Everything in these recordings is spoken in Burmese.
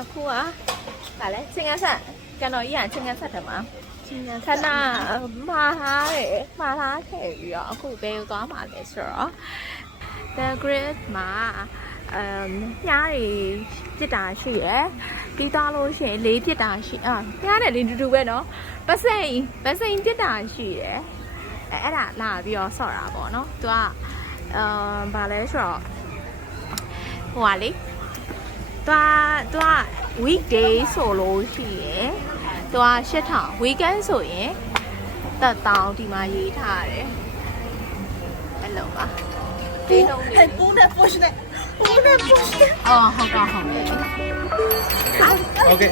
အခုကဗာလဲချင်းကန်းဆက်ကျွန်တော်ကြီးကချင်းကန်းဆက်တယ်မှာခဏမှားထားတယ်မှားထားခဲ့ပြီးတော့အခုဘယ်ကိုသွားမှာလဲဆိုတော့ The Grid မှာညားတွေပြစ်တာရှိရယ်ပြီးသားလို့ရှိရင်လေးပြစ်တာရှိညားတယ်လေးတူတူပဲเนาะပစိန်ပြစ်တာရှိရယ်အဲ့ဒါလာပြီးတော့ဆော့တာပေါ့เนาะသူကဗာလဲဆိုတော့ဟိုပါလေသူက weekday ဆိုလို့ရှိရင်သူက8000 weekend ဆိုရင်1000ဒီမှာရေးထားတယ်အဲ့လိုပါဒီလုံးလေး ปูเนี่ยpush เนี่ยအော်ဟုတ်ကဲ့โอเค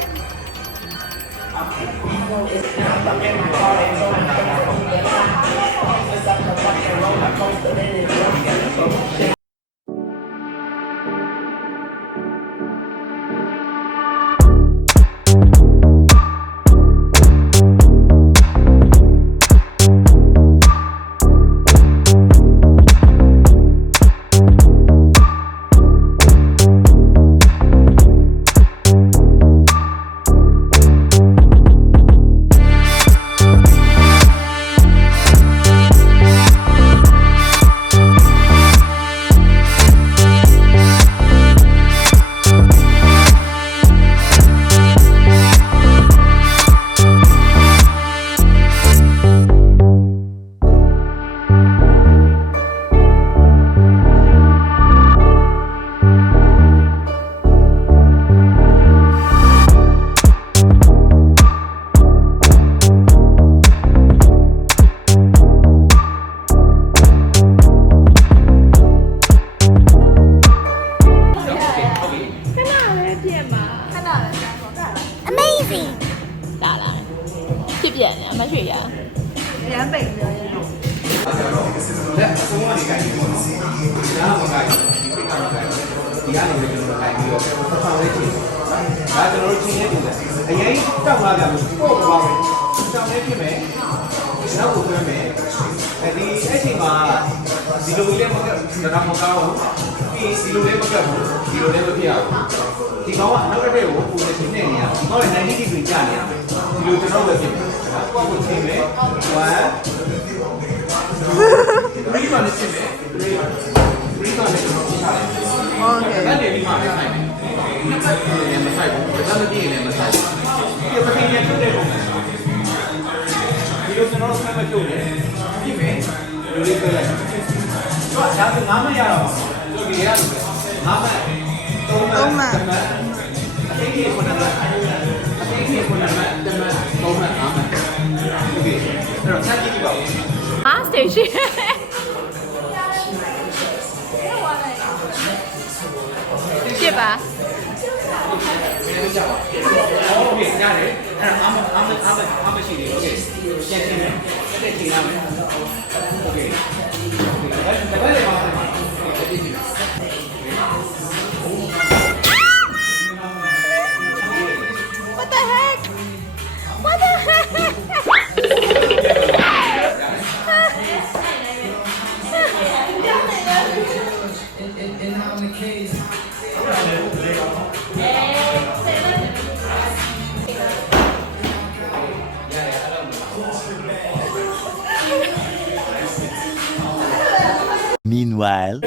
လာလာဖြစ်ပြန်တယ်အမရွှေရ ရမ်းပိတ်နေတယ် လက်အဆုံးကနေကြိုက်ပြီးတော့ဒါမှမကိုက်ဒီကိစ္စမကိုက်ဒီကနေလည်းကျွန်တော်ကိုက်ပြီးတော့ထောင်လေးချိန်ဒါကျွန်တော်တို့ချိန်နေတယ်အရင်တောက်လာကြလို့ပို့သွားမယ်တောင်လေးပြင်မယ်နောက်ကိုတွဲမယ်ဒီအဲ့ချိန်မှာဒီလိုလေးမကဒါမှမကောင်းဘူးဒီလိုလေးမကဘူးဒီလိုလေးမဖြစ်အောင်ဒီကောင်ကနောက်တစ်ထည့်ကိုပုံနဲ့ချိန်နေနေရဒီကောင်ရဲ့90 degree ကြာနေရမယ်ဒီလိုကျွန်တော်ပဲပြင်မယ်ဒါကိုချိန်မယ်1ဘရီပါနဲ့စစ်မယ်ဘရီပါနဲ့ကျွန်တော်ပြင်ထားတယ် โอเค အဲ့ဒီဒီမှာလည်းဆိုင်တယ်ဒီကလည်းမဆိုင်ဘူးဒါမှမကြည့်ရင်လည်းမဆိုင်ဘူးဒီပထမရထုတ်တဲ့ပုံစံဒီလိုကျွန်တော်တို့ဆက်မထုတ်တယ်ပြင်မယ်လူလေးပြောလိုက်တော့ဒါက9မှတ်ရတော့တို့ဒီရတယ်9မှတ်3မှတ်အသိကြီးခုနကအသိကြီးခုနက3မှတ်5မှတ်โอเคအဲ့တော့ဆက်ကြည့်ကြည့်ပါဦး စတေရှင်ဖြစ်ပါ โอเคရတယ်အဲ့ဒါအားမရှိသေးโอเคပြန်ကြည့်မယ်တက်ကြည့်ရမယ်โอเคတပတ်လေးပါဆက်ပါတက်ကြည့်မယ် What the heck What the heck Meanwhile,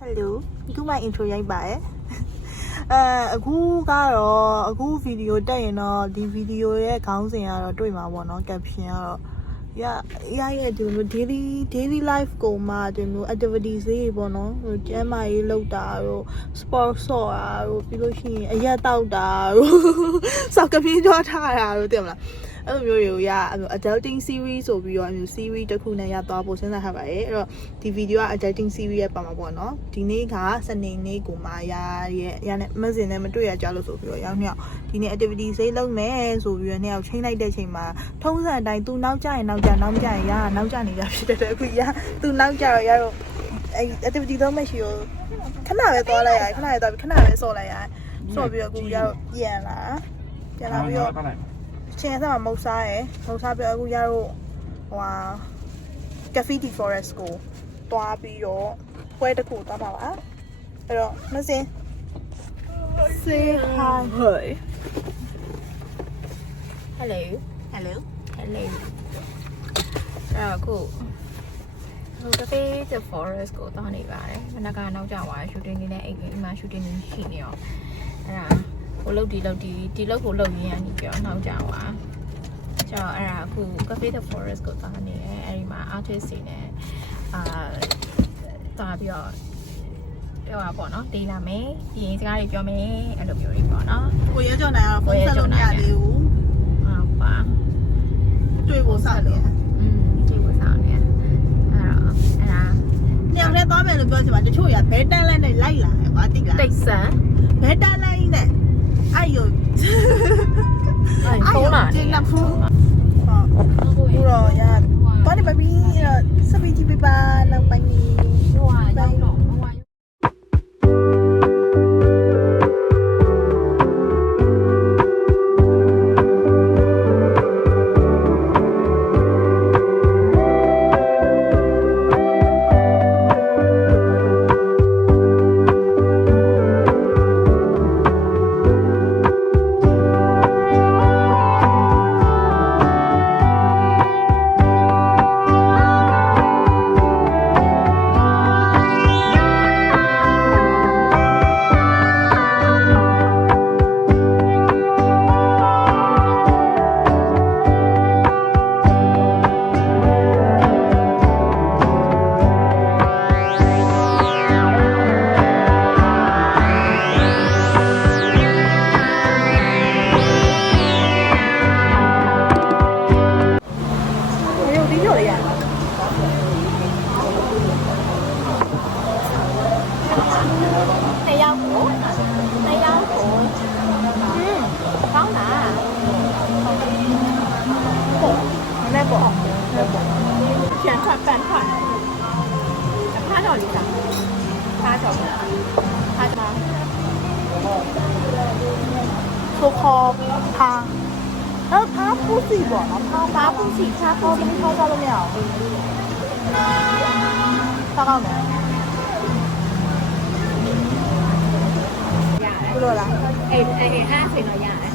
Hello ဒီမှာ intro ရိုက်ပါရဲ့အခုကတော့အခုဗီဒီယိုတက်ရင်တော့ဒီဗီဒီယိုရဲ့ခေါင်းစဉ်ကတော့တွေ့မှာပေါ့နော် caption ကတော့ရဲ့ဒီလို daily life ကိုမှဒီလို activities တွေပေါ့နော်ဟိုကျမ်းမာရေးလုပ်တာတို့ sport ဆော့တာတို့ပြီးလို့ရှိရင်အရက်တောက်တာတို့စောက်ကပြေးကြွားထားတာတို့သိမလား အဲ့လိုမျိုးတွေကိုadulting series ဆိုပြီးတော့မျိုး series တစ်ခုနဲ့ရသွားဖို့စဉ်းစားထားပါတယ်အဲ့တော့ဒီ video က adulting series ရဲ့ပါမှာပေါ့နော်ဒီနေ့ကစနေနေ့ကိုမှရနဲ့မစင်နဲ့မတွေ့ရကြလို့ဆိုပြီးတော့ရောက်နှစ်ယောက်ဒီနေ့ activity စိတ်လုပ်မယ်ဆိုပြီးတော့နှစ်ယောက်ချိန်လိုက်တဲ့ချိန်မှာထုံးစံအတိုင်းသူနောက်ကျရင်နောက်ကျနောက်ကျနေကြဖြစ်တဲ့အခုသူနောက်ကျတော့ရတော့အဲ့ activity တော့မရှိဘူးခဏပဲသွားလိုက်ရခဏပဲသွားပြီးခဏပဲဆော့လိုက်ရဆော့ပြီးတော့အခုရတော့ပြန်လာပြီးတော့ချင်းအစမှာမုတ်စားပြီးအခုရတော့ဟိုဟာ Cafe de Forest ကိုတွားပြီးတော့ပွဲတစ်ခုသွားပါပါအဲ့တော့မစင် say hi hello အခုcafe the forest ကိုသွားနေပါတယ်မနက်ကနောက်ကျသွား shooting နေနဲ့အိမ်မှာ shooting နေရှိနေရောအဲ့ဒါကိုလုတ်ဒီလုတ်ကိုလုတ်ရင်းကနေပြောနောက်ကျသွားကျွန်တော်အဲ့ဒါအခု cafe the forest ကိုသွားနေတယ်အဲ့ဒီမှာ artist တွေနဲ့သွားပြီးတော့ပြောပါပေါ့နော်တေးလာမယ်ဒီရင်စကားတွေပြောမယ်အဲ့လိုမျိုးတွေပေါ့နော် ကိုရဲကျော်နိုင်ကတော့ဖုန်းဆက်လို့မရသေးဘူး ဟုတ်ပါ တွေ့ဖို့စောင့်နေ တွေ့ဖို့စောင့်နေအဲ့ဒါညောင်ထဲသွားမယ်လို့ပြောချင်ပါတချို့ရဘဲတန်းလိုက်နဲ့လိုက်လာတယ်ကွာတိတ်လား တိတ်ဆန် ဘဲတန်းလိုက်နဲ့အဲ့ယို ဖုန်းလာ ကျင်းနဖူးဘူးတော့ရဘာနေပါပြီစပီတီပေးပါနောက်ပိုင်းကြီး ဟိုဟာရောက်တော့ဟိုဟာ 全款半款趴到里上趴脚趴吗说靠趴然后趴不是不趴不起趴不起抛到了没有抛到没不落了哎啊谁了呀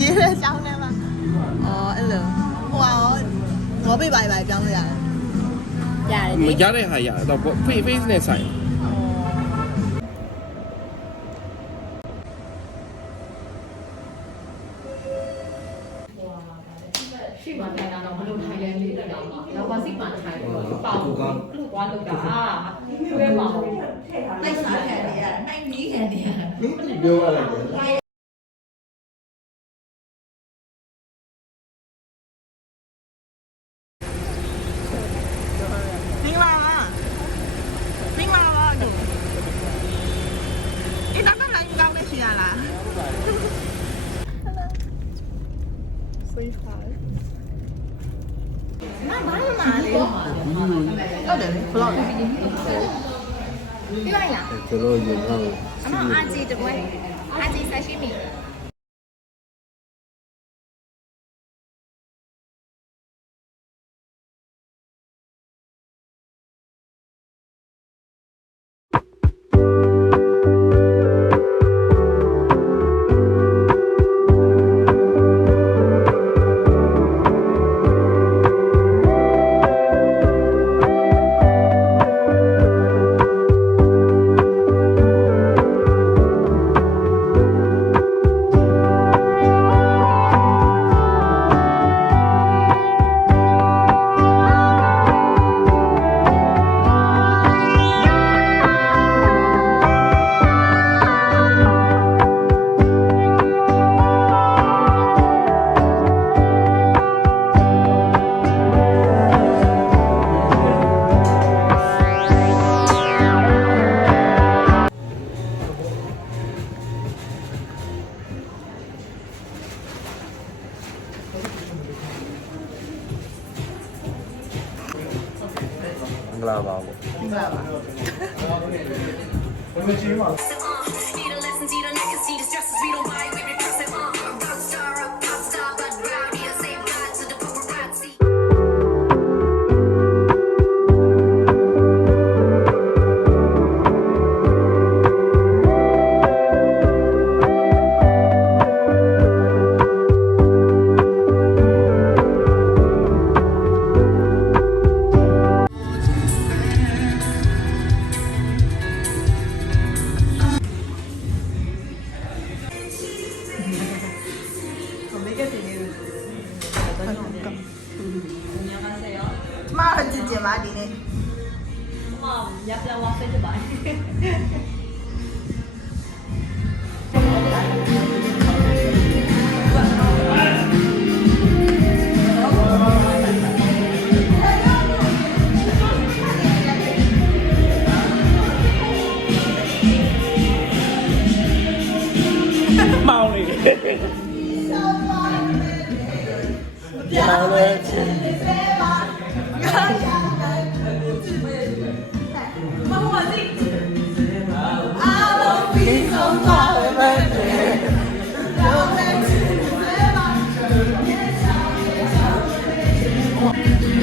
ရေးတဲ့ကျောင်းထဲမှာအော်အဲ့လိုဟိုရောပေးပါပြောင်းလို့ရတယ် ရတယ် မရတဲ့ဟာရတော့ face နဲ့ဆိုင် ရှိမှထိုင်တာတော့မလို့ထိုင်လဲလေးတယ်တော့တော့ဘာစိတ်မှထိုင်လို့ပေါ့လူကွာလောက်တာကျွဲပါဘူးလိုက်စားခံရနိုင်ပြီးခံရ ပြောရလိုက်တယ် မင်္ဂလာပါတို့ဒီတော့မလာရင်ကောင်းနေရှိရလားဆွေးထားမာလေးဟုတ်တယ်ဘလော့ ပြလိုက်လား ကျွန်တော်ယူထားတယ် အမအာဂျီတပွဲအာဂျီဆက်ရှိမီ လာပါဘူး မင်္ဂလာပါ Need a lesson, you don't can see the stresses we don't buy when we cross it on. Rock star, pop star, but rowdy, same guy to the paparazzi. ကျမတို့ကြည့်ကြပါဒီနေ့ ရပြဝါစိတ်တပိုင်း မောင်းနေတယ်ပြောင်းလဲချင် Thank you.